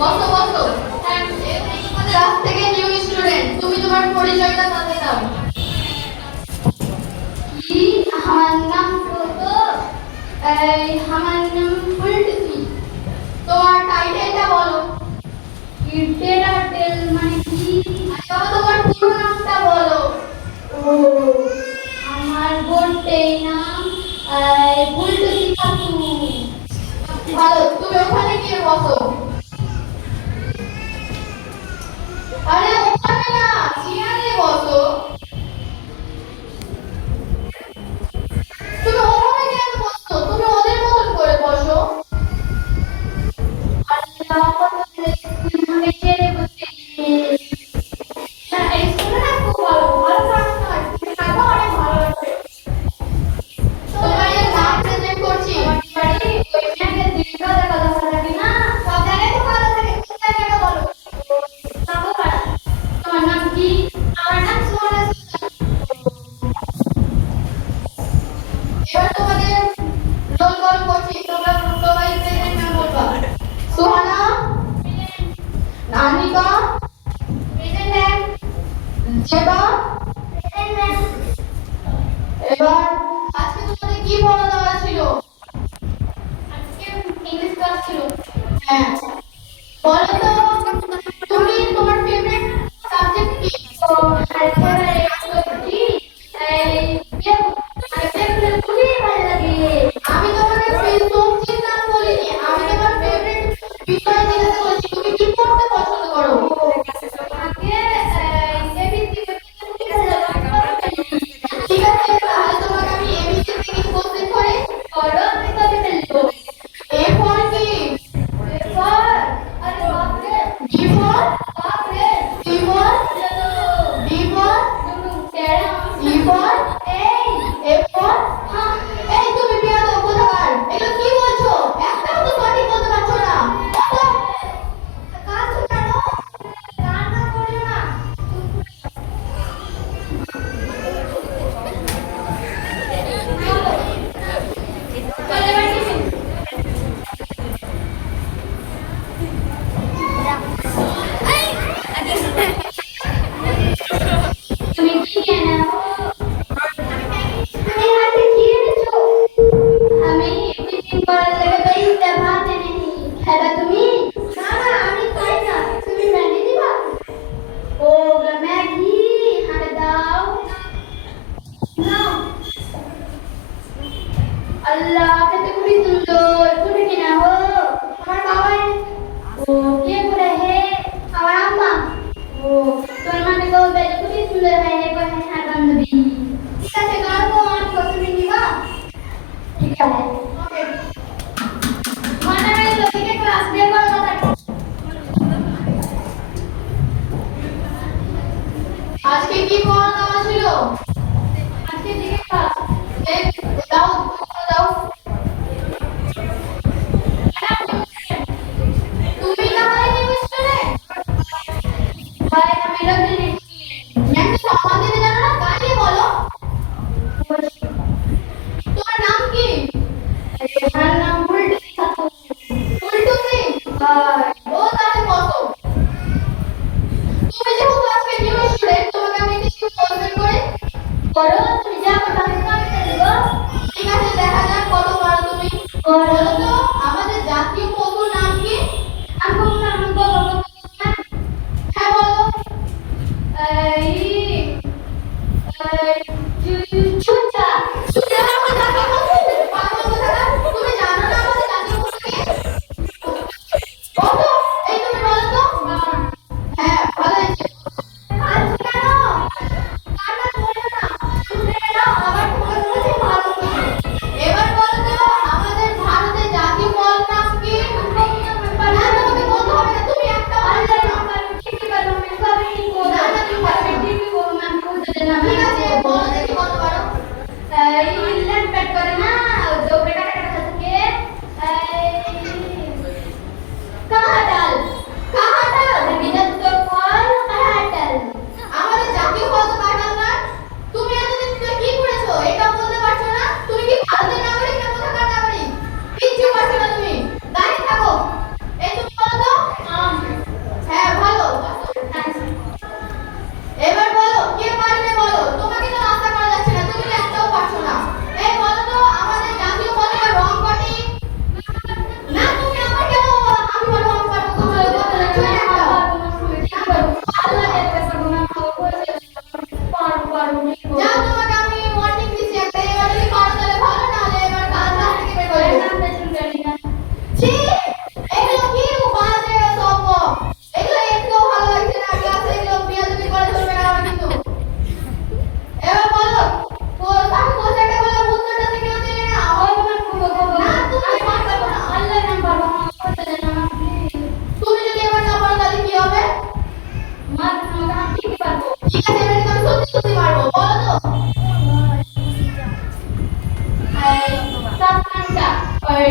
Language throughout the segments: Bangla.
বসো বসো। ক্লাস থেকে নিউ স্টুডেন্ট, তুমি তোমার পরিচয়টা জানতে দাও। কি? আমার নাম তো আমার নাম ফুলটুকি। তোমার টাইটেলটা বলো। ইটেরাটেল মানে কি? আচ্ছা তোমার পুরো নামটা বলো। ও, আমার বোনটার নাম ফুলটুকি খাতুন। ভালো, তুমি ওখানে গিয়ে বসো। আরে ওখানে না, চেয়ারে বসো। তুমি ওখানে কেন বসছো? তুমি ওদের মতন করে বসো। আর কত স্কুলে ছেড়ে বসে না এই স্কুলে না খুব ভালো ভালো পড়াশোনা হয়, তুমি থাকো, অনেক ভালো লাগবে। তোমার এই নাম প্রেজেন্ট করছি। বাড়ি ওই মেয়েকে দীর্ঘ দেখা দেখা থাকে না? সব জায়গায় তো ভালো থাকে, কোন জায়গাটা বলো। তাও পারা। তোমার নাম কি? আমার নাম সুহানা সুলতান। এবার তোমাদের রোল কল করছি, তোমরা সবাই প্রেজেন্ট নাম বলবা। Suhana, Nanika, present ma'am. Zeba. Present ma'am. এবার আজকে তোমাদের কি পড়া দেওয়া ছিল? আজকে ইংলিশ ক্লাস ছিল। হ্যাঁ, বলো তো তুমি তোমার ফেভারিট সাবজেক্ট কি? তো তারপরে কি এই মানে খুবই ভালো লাগে। আমি তোমাদের সবজির নাম বলিনি, আমি তোমার ফেভারিট বিষয় জিজ্ঞাসা করছি, তুমি কি পড়তে পছন্দ করো? আমাকে এবিসি খুবই ভালো লাগে। ঠিক আছে, তাহলে তোমাকে আমি এবিসি থেকে কোশ্চেন করে বড় আমি কবে ফেলবো? এ ফর কি? এরপর আরে বাপরে বি ফর? বাপরে সি ফর? D for? দুনু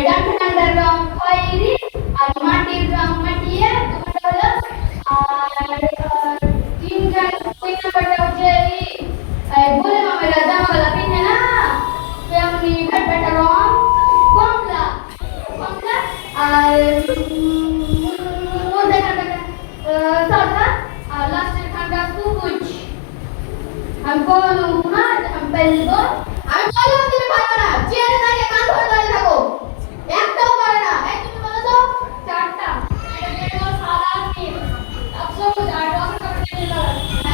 ডান ঠান্ডার রং খয়েরি আর মাটির রং মাটিয়া দুটো হলো আর তিন নাম্বারটা হচ্ছে বলে মামেরা জামাগুলা পিনে না তেমনি ভেটভেটা রং কমলা কমলা আর মধ্যে খানটা সাদা আর লাস্টের খানটা সবুজ আমি বলবো না আমি বলবো আমি বললাম তুমি পারবে না চেয়ারে দাঁড়িয়ে কান ধরে দাঁড়িয়ে থাকো একটাও পারে না এই তুমি বলো তো চারটা এটা সাদা নীল সবুজ আর রং কাপড় দিয়ে